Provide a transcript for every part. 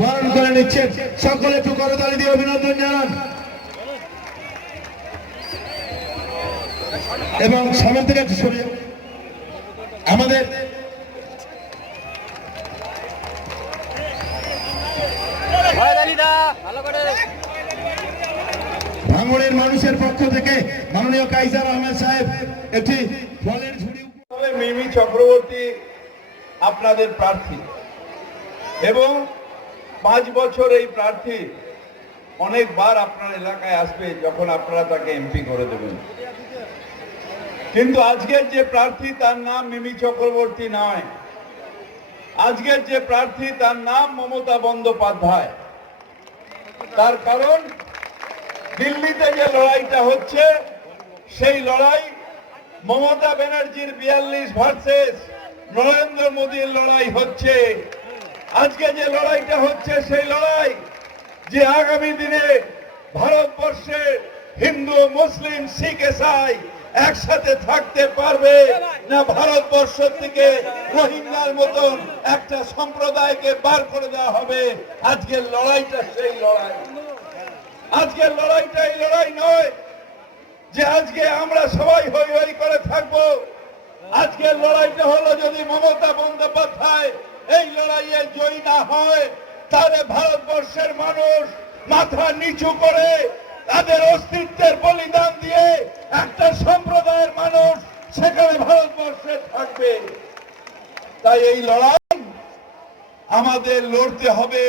বরণ করে নিচ্ছেন। সকলে একটু করতালি দিয়ে অভিনন্দন জানান। এবং সামনে থেকে একটু সরিয়ে। আমাদের ভাঙড়ের মানুষের পক্ষ থেকে মাননীয় কাইসার আহমেদ সাহেব একটি ফলের ঝুড়ি মিমি চক্রবর্তী আপনাদের প্রার্থী। এবং পাঁচ বছর এই প্রার্থী অনেকবার আপনার এলাকায় আসবে যখন আপনারা তাকে এমপি করে দেবেন। কিন্তু আজকের যে প্রার্থী তার নাম মিমি চক্রবর্তী নয়। আজকের যে প্রার্থী তার নাম মমতা বন্দ্যোপাধ্যায়। তার কারণ, দিল্লিতে যে লড়াইটা হচ্ছে, সেই লড়াই মমতা ব্যানার্জির বিয়াল্লিশ ভার্সেস নরেন্দ্র মোদীর লড়াই হচ্ছে। আজকে যে লড়াইটা হচ্ছে, সেই লড়াই যে আগামী দিনে ভারতবর্ষে হিন্দু, মুসলিম, শিখ এসাই একসাথে থাকতে পারবে না ভারতবর্ষ থেকে রোহিঙ্গার মতন একটা সম্প্রদায়কে বার করে দেওয়া হবে? আজকের লড়াইটা সেই লড়াই। আজকের লড়াইটা এই লড়াই নয় যে আজকে আমরা সবাই হই হই করে থাকব। আজকের লড়াইটা হলো যদি মমতা বন্দ্যোপাধ্যায় এই লড়াইয়ে জয়ী না হয়, তাহলে ভারতবর্ষের মানুষ মাথা নিচু করে তাদের অস্তিত্বের বলিদান দিয়ে একটা সম্প্রদায়ের মানুষ সেখানে ভারতবর্ষে থাকবে। তাই এই লড়াই আমাদের লড়তে হবে,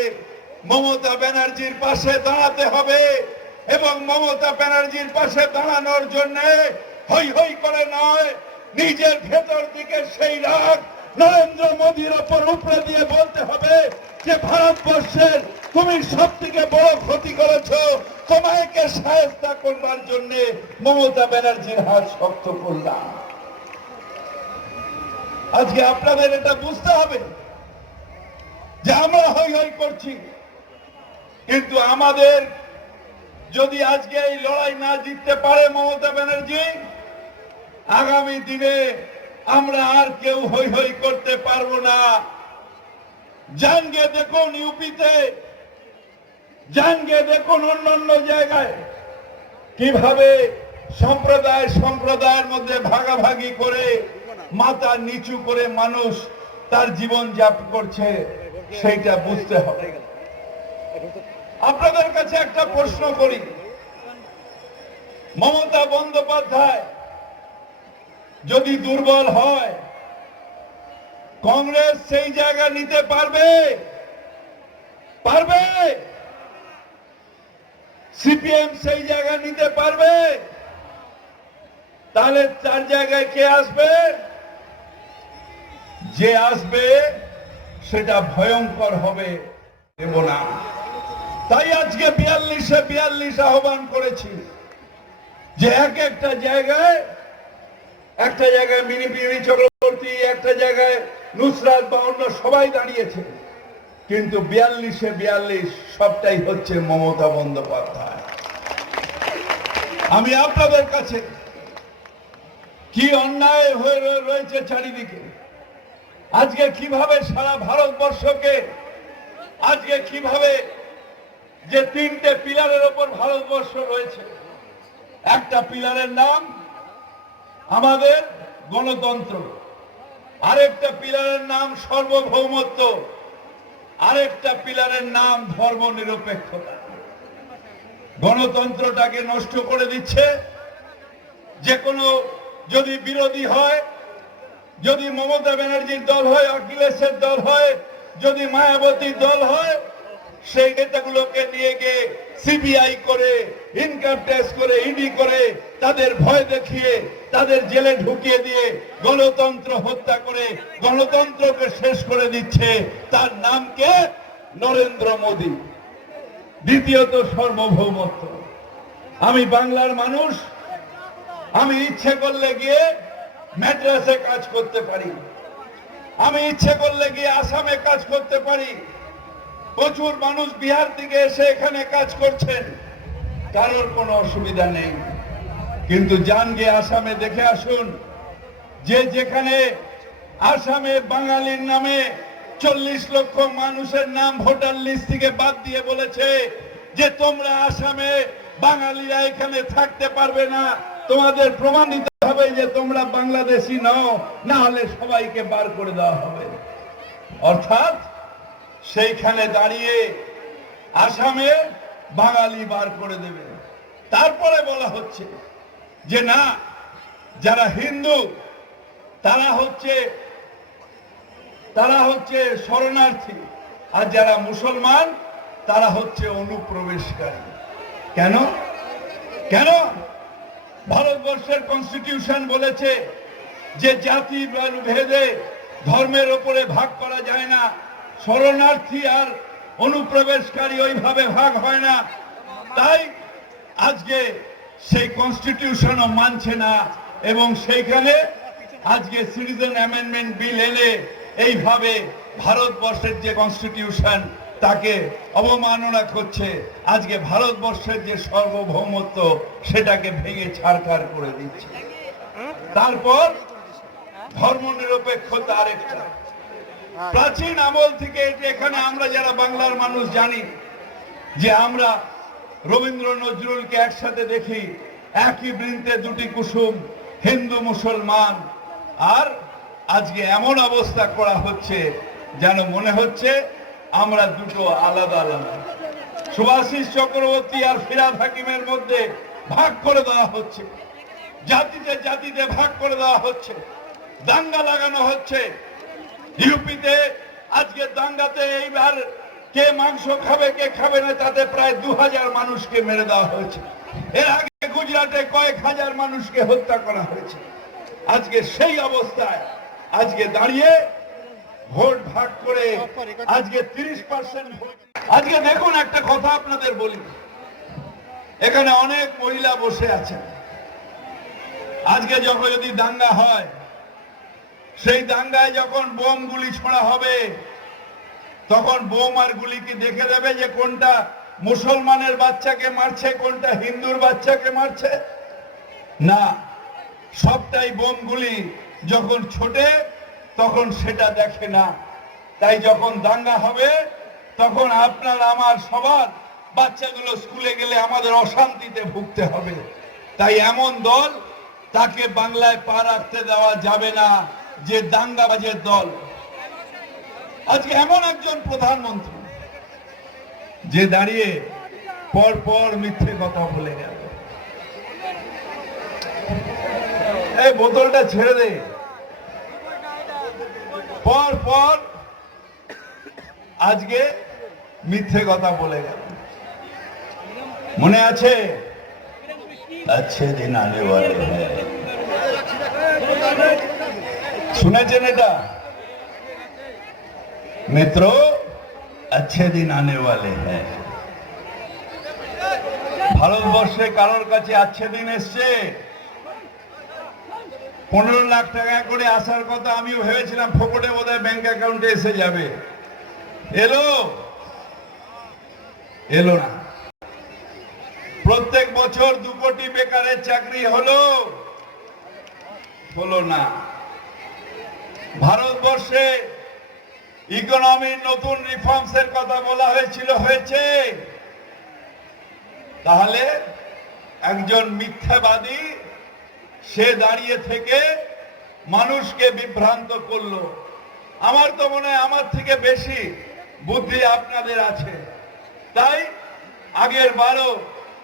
মমতা ব্যানার্জির পাশে দাঁড়াতে হবে এবং মমতা ব্যানার্জির পাশে দাঁড়ানোর জন্য হই হই করে নয়, নিজের ভেতর দিকে সেই রাগ নরেন্দ্র মোদীর ওপর উপরে দিয়ে বলতে হবে যে ভারতবর্ষের তুমি সব থেকে বড় ক্ষতি করেছ, তোমাকে সাহেস্তা করবার জন্য মমতা ব্যানার্জির হাত শক্ত করলাম। আজকে আপনাদের এটা বুঝতে হবে যে আমরা হই হই করছি। কিন্তু আমাদের যদি আজকে এই লড়াই না জিততে পারে মমতা ব্যানার্জি, আগামী দিনে আমরা আর কেউ হই হই করতে পারব না। জানগে দেখুন ইউপিতে। জানগে দেখুন অন্য অন্য জায়গায়। কীভাবে সম্প্রদায় সম্প্রদায়ের মধ্যে ভাগাভাগি করে মাথা নিচু করে মানুষ তার জীবন যাপন করছে, সেইটা বুঝতে হবে। আপনাদের কাছে একটা প্রশ্ন করি। মমতা বন্দ্যোপাধ্যায় যদি দুর্বল হয়, কংগ্রেস সেই জায়গা নিতে পারবে? পারবে? সিপিএম সেই জায়গা নিতে পারবে? তাহলে চার জায়গায় কে আসবে? যে আসবে, সেটা ভয়ঙ্কর হবে, দেব না। তাই আজকে বিয়াল্লিশে বিয়াল্লিশ আহ্বান করেছি যে এক একটা জায়গায় একটা জায়গায় মিনি চক্রবর্তী, একটা জায়গায় নুসরাত বা অন্য সবাই দাঁড়িয়েছে। কিন্তু বিয়াল্লিশে বিয়াল্লিশ সবটাই হচ্ছে মমতা বন্দ্যোপাধ্যায়। আমি আপনাদের কাছে কি অন্যায় হয়ে রয়েছে চারিদিকে? আজকে কীভাবে সারা ভারতবর্ষকে, আজকে কীভাবে যে তিনটে পিলারের ওপর ভারতবর্ষ রয়েছে, একটা পিলারের নাম আমাদের গণতন্ত্র। আরেকটা পিলারের নাম সার্বভৌমত্ব। আরেকটা পিলারের নাম ধর্ম নিরপেক্ষতা গণতন্ত্রটাকে নষ্ট করে দিচ্ছে। যে কোনো যদি বিরোধী হয়, যদি মমতা ব্যানার্জির দল হয়, অখিলেশের দল হয়, যদি মায়াবতীর দল হয় সেই নেতাগুলোকে নিয়ে গিয়ে সিবিআই করে ইনকাম ট্যাক্স করে ইডি করে তাদের ভয় দেখিয়ে, তাদের জেলে ঢুকিয়ে দিয়ে গণতন্ত্র হত্যা করে, গণতন্ত্রকে শেষ করে দিচ্ছে। তার নামকে নরেন্দ্র মোদী। দ্বিতীয়ত সর্বভৌমত্ব। আমি বাংলার মানুষ, আমি ইচ্ছে করলে গিয়ে ম্যাড্রাসে কাজ করতে পারি। আমি ইচ্ছে করলে গিয়ে আসামে কাজ করতে পারি। প্রচুর মানুষ বিহার থেকে এসে এখানে কাজ করছেন। কারোর কোনো অসুবিধা নেই। কিন্তু যান গিয়ে আসামে দেখে আসুন, যে যেখানে আসামে বাঙালির নামে চল্লিশ লক্ষ মানুষের নাম ভোটার লিস্ট থেকে বাদ দিয়ে বলেছে যে তোমরা আসামে বাঙালিরা এখানে থাকতে পারবে না। তোমাদের প্রমাণিত হবে যে তোমরা বাংলাদেশি নও, না হলে সবাইকে বার করে দেওয়া হবে। অর্থাৎ সেইখানে দাঁড়িয়ে আসামে বাঙালি বার করে দেবে। তারপরে বলা হচ্ছে যে না, যারা হিন্দু, তারা হচ্ছে তারা হচ্ছে শরণার্থী। আর যারা মুসলমান, তারা হচ্ছে অনুপ্রবেশকারী। কেন? কেন? ভারতবর্ষের কনস্টিটিউশন বলেছে যে জাতি ভেদে ধর্মের ওপরে ভাগ করা যায় না। শরণার্থী আর অনুপ্রবেশকারী ওইভাবে ভাগ হয় না। তাই আজকে সেই কনস্টিটিউশনও মানছে না এবং সেইখানে আজকে সিটিজেন অ্যামেন্ডমেন্ট বিল এলে এইভাবে ভারতবর্ষের যে কনস্টিটিউশন তাকে অবমাননা করছে। আজকে ভারতবর্ষের যে সার্বভৌমত্ব, সেটাকে ভেঙে ছাড়খাড় করে দিচ্ছে। তারপর ধর্ম নিরপেক্ষতা আরেকটা। প্রাচীন আমল থেকে এখানে আমরা যারা বাংলার মানুষ জানি, যে আমরা রবীন্দ্র নজরুলকে একসাথে দেখি, একই বৃন্তে দুটি কুসুম, হিন্দু মুসলমান, আর আজকে এমন অবস্থা করা হচ্ছে যেন মনে হচ্ছে আমরা দুটো আলাদা আলাদা। সুভাষিস চক্রবর্তী আর ফিরাদ হাকিমের মধ্যে ভাগ করে দেওয়া হচ্ছে। জাতিতে জাতিতে ভাগ করে দেওয়া হচ্ছে। দাঙ্গা লাগানো হচ্ছে। ইউপিতে আজকে দাঙ্গাতে এইবার কে মাংস খাবে, কে খাবে না, তাতে প্রায় দু হাজার মানুষকে মেরে দেওয়া হয়েছে। এর আগে গুজরাটে কয়েক হাজার মানুষকে হত্যা করা হয়েছে। আজকে সেই অবস্থায় আজকে দাঁড়িয়ে ভোট ভাগ করে আজকে তিরিশ পার্সেন্ট আজকে দেখুন একটা কথা আপনাদের বলি। এখানে অনেক মহিলা বসে আছেন। আজকে যখন যদি দাঙ্গা হয় সেই দাঙ্গায় যখন বোম গুলি ছোড়া হবে, তখন বোম আর গুলিকে দেখে দেবে যে কোনটা মুসলমানের বাচ্চাকে মারছে, কোনটা হিন্দুর বাচ্চাকে মারছে। না, সবটাই বোম গুলি যখন ছোটে, তখন সেটা দেখে না। তাই যখন দাঙ্গা হবে, তখন আপনার, আমার, সবার বাচ্চাগুলো স্কুলে গেলে আমাদের অশান্তিতে ভুগতে হবে। তাই এমন দল তাকে বাংলায় পা রাখতে দেওয়া যাবে না। যে দাঙ্গাবাজের দল আজকে এমন একজন প্রধানমন্ত্রী যে দাঁড়িয়ে পর পর মিথ্যে কথা বলে গেল এই বোতলটা ছেড়ে দে পর পর আজকে মিথ্যে কথা বলে গেল মনে আছে अच्छे दिन आने वाले हैं শুনেছেন এটা মিত্র अच्छे दिन आने वाले हैं ভারতবর্ষে কারোর কাছে আচ্ছে দিন এসছে পনেরো লাখ টাকা করে আসার কথা আমিও ভেবেছিলাম ফোকটে বোধহয় ব্যাংক অ্যাকাউন্টে এসে যাবে এলো এলো না প্রত্যেক বছর দু কোটি বেকারের চাকরি হলো হলো না ভারতবর্ষে ইকোনমির নতুন রিফর্মস এর কথা বলা হয়েছিল, হয়েছে। তাহলে একজন মিথ্যাবাদী, সে দাঁড়িয়ে থেকে মানুষকে বিভ্রান্ত করল। আমার তো মনে হয় আমার থেকে বেশি বুদ্ধি আপনাদের আছে। তাই আগের বারও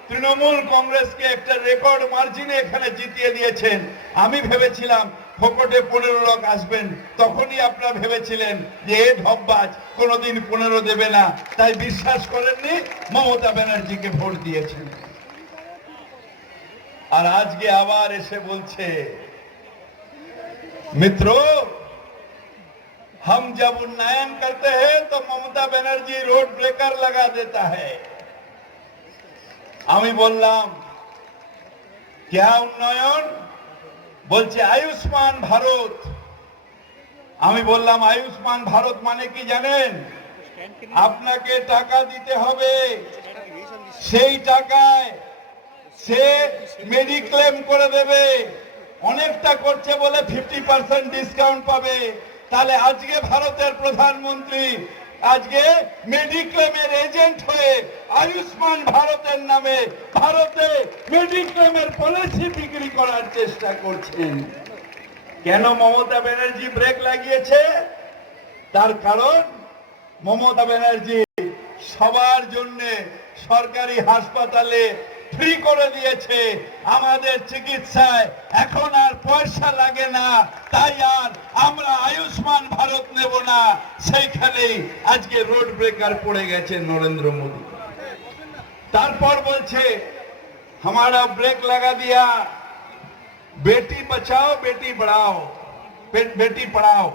তৃণমূল কংগ্রেসকে একটা রেকর্ড মার্জিনে এখানে জিতিয়ে দিয়েছেন। আমি ভেবেছিলাম ফোকটে পনেরো লোক আসবেন তখনই আপনারা ভেবেছিলেন যে এ ধব্বাজ কোনোদিন পনেরো দেবে না তাই বিশ্বাস করেননি মমতা ব্যানার্জিকে ভোট দিয়েছেন আর আজকে আবার এসে বলছে মিত্র हम जब उन्नयन करते हैं तो ममता बनर्जी रोड ब्रेकर लगा देता है আমি বললাম কেয়া উন্নয়ন বলছে, আয়ুষ্মান ভারত। আমি বললাম, আয়ুষ্মান ভারত মানে কি জানেন? আপনাকে টাকা দিতে হবে। সেই টাকায় সে মেডিক্লেম করে দেবে। অনেকটা করছে বলে ফিফটি পার্সেন্ট ডিসকাউন্ট পাবে। তাহলে আজকে ভারতের প্রধানমন্ত্রী আজকে মেডিক্লেমের এজেন্ট হয়ে আয়ুষ্মান ভারতের নামে ভারতে মেডিক্লেমের পলিসি বিক্রি করার চেষ্টা করছেন। কেন মমতা ব্যানার্জি ব্রেক লাগিয়েছে? তার কারণ মমতা ব্যানার্জি সবার জন্য সরকারি হাসপাতালে ফ্রি করে দিয়েছে আমাদের চিকিৎসায় এখন আর পয়সা লাগে না তাই আর আমরা আয়ুষ্মান ভারত নেব না সেইখানেই আজকে রোড ব্রেকার পড়ে গেছে নরেন্দ্র মোদী তারপর বলছে हमारा ब्रेक लगा दिया বেটি বাঁচাও বেটি পড়াও বে- বেটি পড়াও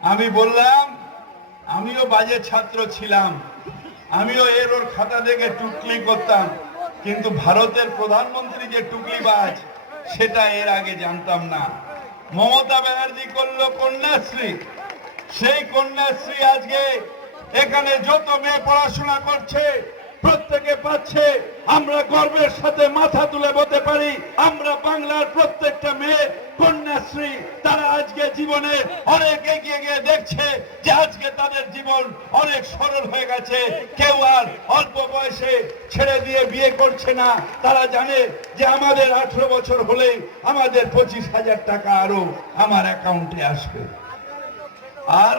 আমি বললাম আমিও বাজে ছাত্র ছিলাম আমিও এর ওর খাতা দেখে টুকলি করতাম কিন্তু ভারতের প্রধানমন্ত্রী যে টুকলিবাজ, সেটা এর আগে জানতাম না। মমতা ব্যানার্জি করল কন্যাশ্রী। সেই কন্যাশ্রী আজকে এখানে যত মেয়ে পড়াশোনা করছে প্রত্যেকে পাচ্ছে। আমরা গর্বের সাথে মাথা তুলে বলতে পারি, আমরা বাংলার প্রত্যেকটা মেয়ে, কন্যাশ্রী, তারা আজকে জীবনে অনেক এগিয়ে গিয়ে দেখছে যে আজকে তাদের জীবন অনেক সরল হয়ে গেছে। কেউ আর অল্প বয়সে ছেড়ে দিয়ে বিয়ে করছে না। তারা জানে যে আমাদের আঠারো বছর হলেই আমাদের পঁচিশ হাজার টাকা আরও আমার অ্যাকাউন্টে আসবে। আর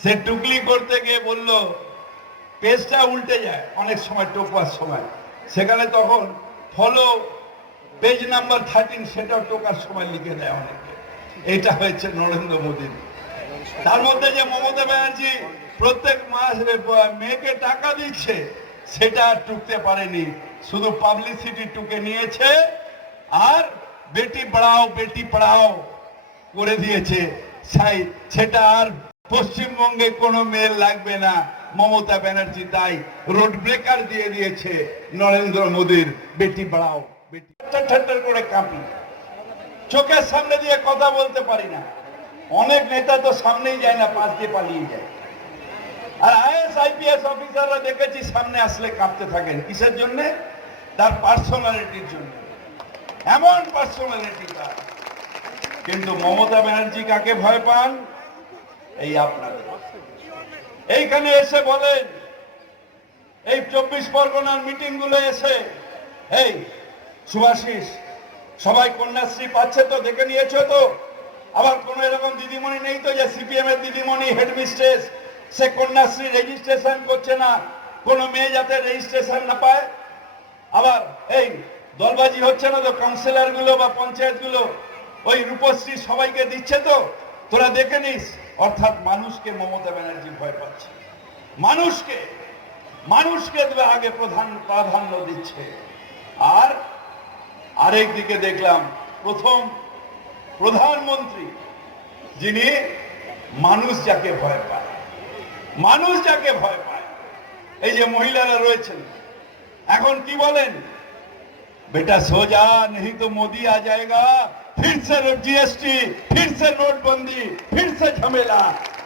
সে টুকলি করতে গিয়ে বলল পেজটা উল্টে যায়, অনেক সময় টোকার সময়। সেখানে তখন ফলো পেজ নাম্বার থার্টিন সেটাও টোকার সময় লিখে দেয় অনেকে। এটা হয়েছে নরেন্দ্র মোদীর। তার মধ্যে যে মমতা ব্যানার্জি প্রত্যেক মাস মেয়েকে টাকা দিচ্ছে, সেটা আর টুকতে পারেনি। শুধু পাবলিসিটি টুকে নিয়েছে আর বেটি পড়াও বেটি পড়াও করে দিয়েছে। সাই, সেটা আর পশ্চিমবঙ্গে কোনো মেয়ের লাগবে না। মমতা ব্যানার্জি তাই রোড ব্রেকার দিয়ে দিয়েছে নরেন্দ্র মোদীর। বেটি বাড়াও, বেটি। করে কাঁপি। চোখের সামনে দিয়ে কথা বলতে পারি না। অনেক নেতা তো সামনেই যায় না, পাশ দিয়ে পালিয়ে যায়। আর আইএস, আইপিএস অফিসাররা দেখেছি সামনে আসলে কাঁপতে থাকেন। কিসের জন্য? তার পার্সোনালিটির জন্য। এমন পার্সোনালিটি তার। কিন্তু মমতা ব্যানার্জি কাকে ভয় পান? এই আপনাদের। এইখানে এসে বলেন, এই চব্বিশ পরগনার মিটিংগুলো এসে, এই সুভাষিস, সবাই কন্যাশ্রী পাচ্ছে তো, দেখে নিয়েছো তো? আবার কোন এরকম দিদিমণি নেই তো যে সিপিএম এর দিদিমণি, হেডমিস্ট্রেস, সে কন্যাশ্রী রেজিস্ট্রেশন করছে না, কোন মেয়ে যাতে রেজিস্ট্রেশন না পায়? আবার এই দলবাজি হচ্ছে না তো কাউন্সিলরগুলো বা পঞ্চায়েতগুলো ওই রূপশ্রী সবাইকে দিচ্ছে তো? তোরা দেখে নিস। অর্থাৎ মানুষকে মমতা ব্যানার্জি ভয় পাচ্ছে। মানুষকে মানুষকে আগে প্রধান, প্রাধান্য দিচ্ছে। আর আরেক দিকে দেখলাম, প্রথম প্রধানমন্ত্রী, যিনি মানুষ যাকে ভয় পায়, মানুষ যাকে ভয় পায়, এই যে মহিলারা রয়েছেন, এখন কি বলেন? বেটা সোজা, নেই তো মোদী আ যায়গা। फिर से जीएसटी फिर से नोटबंदी फिर से झमेला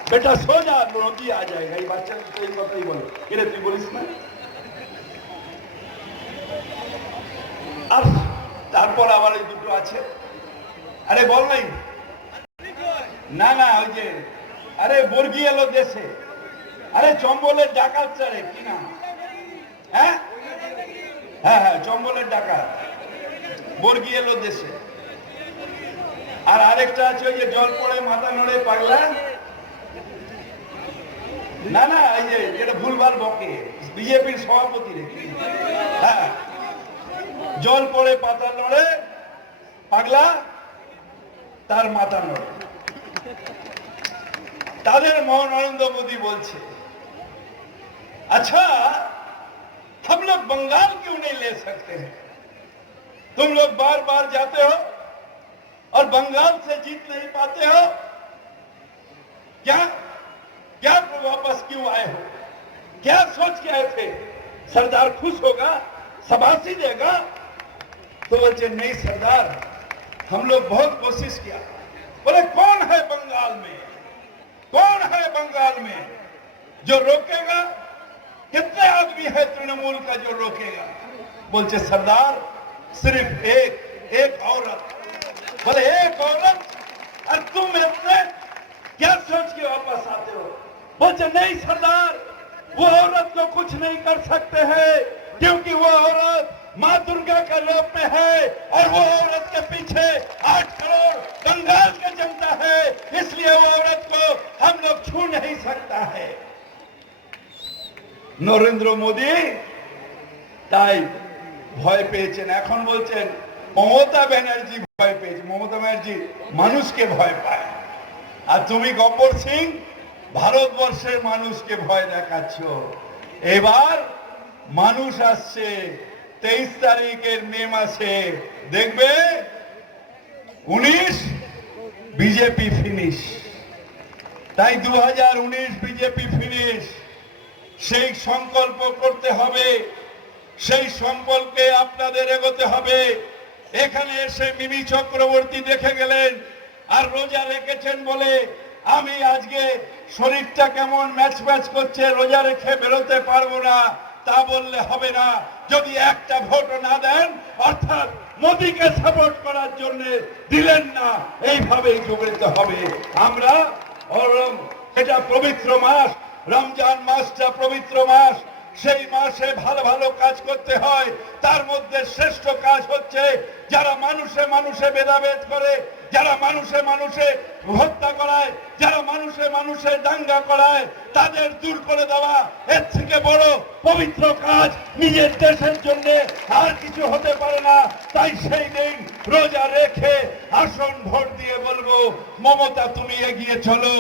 बेटा सो जा मोदी आ जाएगा ये बात चल तो ये কথাই বলো কিরে তুই বলিস না আর তারপর আবার এই দুটো আছে আরে বল নাই না না ওই যে আরে বর্গি এলো দেশে আরে চম্বলের ডাকাত চারে কি নাম হ্যাঁ হ্যাঁ হ্যাঁ চম্বলের ডাকাত বর্গি এলো দেশে আর আরেকটা আছে ওই যে জল পড়ে মাথা নড়ে পাগলা না না এই যে যেটা ভুলভাল বকে বিজেপির সভাপতি রে হ্যাঁ জল পড়ে পাতা নড়ে পাগলা তার মাথা নড়ে তাদের মোহন নরেন্দ্র মোদী বলছে আচ্ছা हम लोग बंगाल क्यों नहीं ले सकते हैं तुम लोग बार बार जाते हो और बंगाल से जीत नहीं पाते हो, क्या क्या वापस क्यों आए हो? क्या सोच के आए थे? सरदार खुश होगा, शबाशी देगा? तो बोलते, नहीं सरदार, हम लोग बहुत कोशिश किया। बोले, कौन है बंगाल में? कौन है बंगाल में जो रोकेगा? कितने आदमी है तृणमूल का जो रोकेगा? बोलते, सरदार, सिर्फ़ एक एक औरत बोले एक औरत और तुम इतने क्या सोच के वापस आते हो बोलते नहीं सरदार वो औरत को कुछ नहीं कर सकते हैं क्योंकि वो औरत माँ दुर्गा का रूप में है और वो औरत के पीछे आठ करोड़ बंगाल का जनता है इसलिए वो औरत को हम लोग छू नहीं सकता है নরেন্দ্র মোদী তাই ভয় পেয়েছেন এখন বলছেন মমতা ব্যানার্জি ভয় পেয়েছে। মমতা ব্যানার্জি মানুষকে ভয় পায়। আর তুমি গব্বর সিং, ভারতবর্ষের মানুষকে ভয় দেখাচ্ছ। এবার মানুষ আসছে তেইশ তারিখের মে মাসে। দেখবে উনিশ বিজেপি ফিনিশ তাই দু হাজার উনিশ বিজেপি ফিনিশ সেই সংকল্প করতে হবে। সেই সংকল্পে আপনাদের এগোতে হবে। এখানে এসে মিমি চক্রবর্তী দেখে গেলেন আর রোজা রেখেছেন বলে আমি আজকে শরীরটা কেমন ম্যাচ ম্যাচ করছে, রোজা রেখে বেরোতে পারব না, তা বললে হবে না। যদি একটা ভোটও না দেন, অর্থাৎ মোদীকে সাপোর্ট করার জন্য দিলেন না, এইভাবেই যোগিত হবে। আমরা এটা পবিত্র মাস, রমজান মাসটা পবিত্র মাস সেই মাসে ভালো ভালো কাজ করতে হয়। তার মধ্যে শ্রেষ্ঠ কাজ হচ্ছে যারা মানুষে মানুষে ভেদাভেদ করে যারা মানুষে মানুষে হত্যা করায়, যারা মানুষে মানুষে দাঙ্গা করায়, তাদের দূর করে দেওয়া, এর থেকে বড় পবিত্র কাজ নিজের দেশের জন্য আর কিছু হতে পারে না। তাই সেই দিন রোজা রেখে আসন ভোট দিয়ে বলব, মমতা, তুমি এগিয়ে চলো।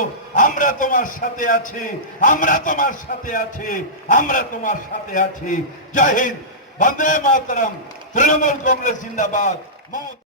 আমরা তোমার সাথে আছি, আমরা তোমার সাথে আছি, আমরা তোমার সাথে আছি। জয় হিন্দ, বন্দে মাতরম, তৃণমূল কংগ্রেস জিন্দাবাদ। মমতা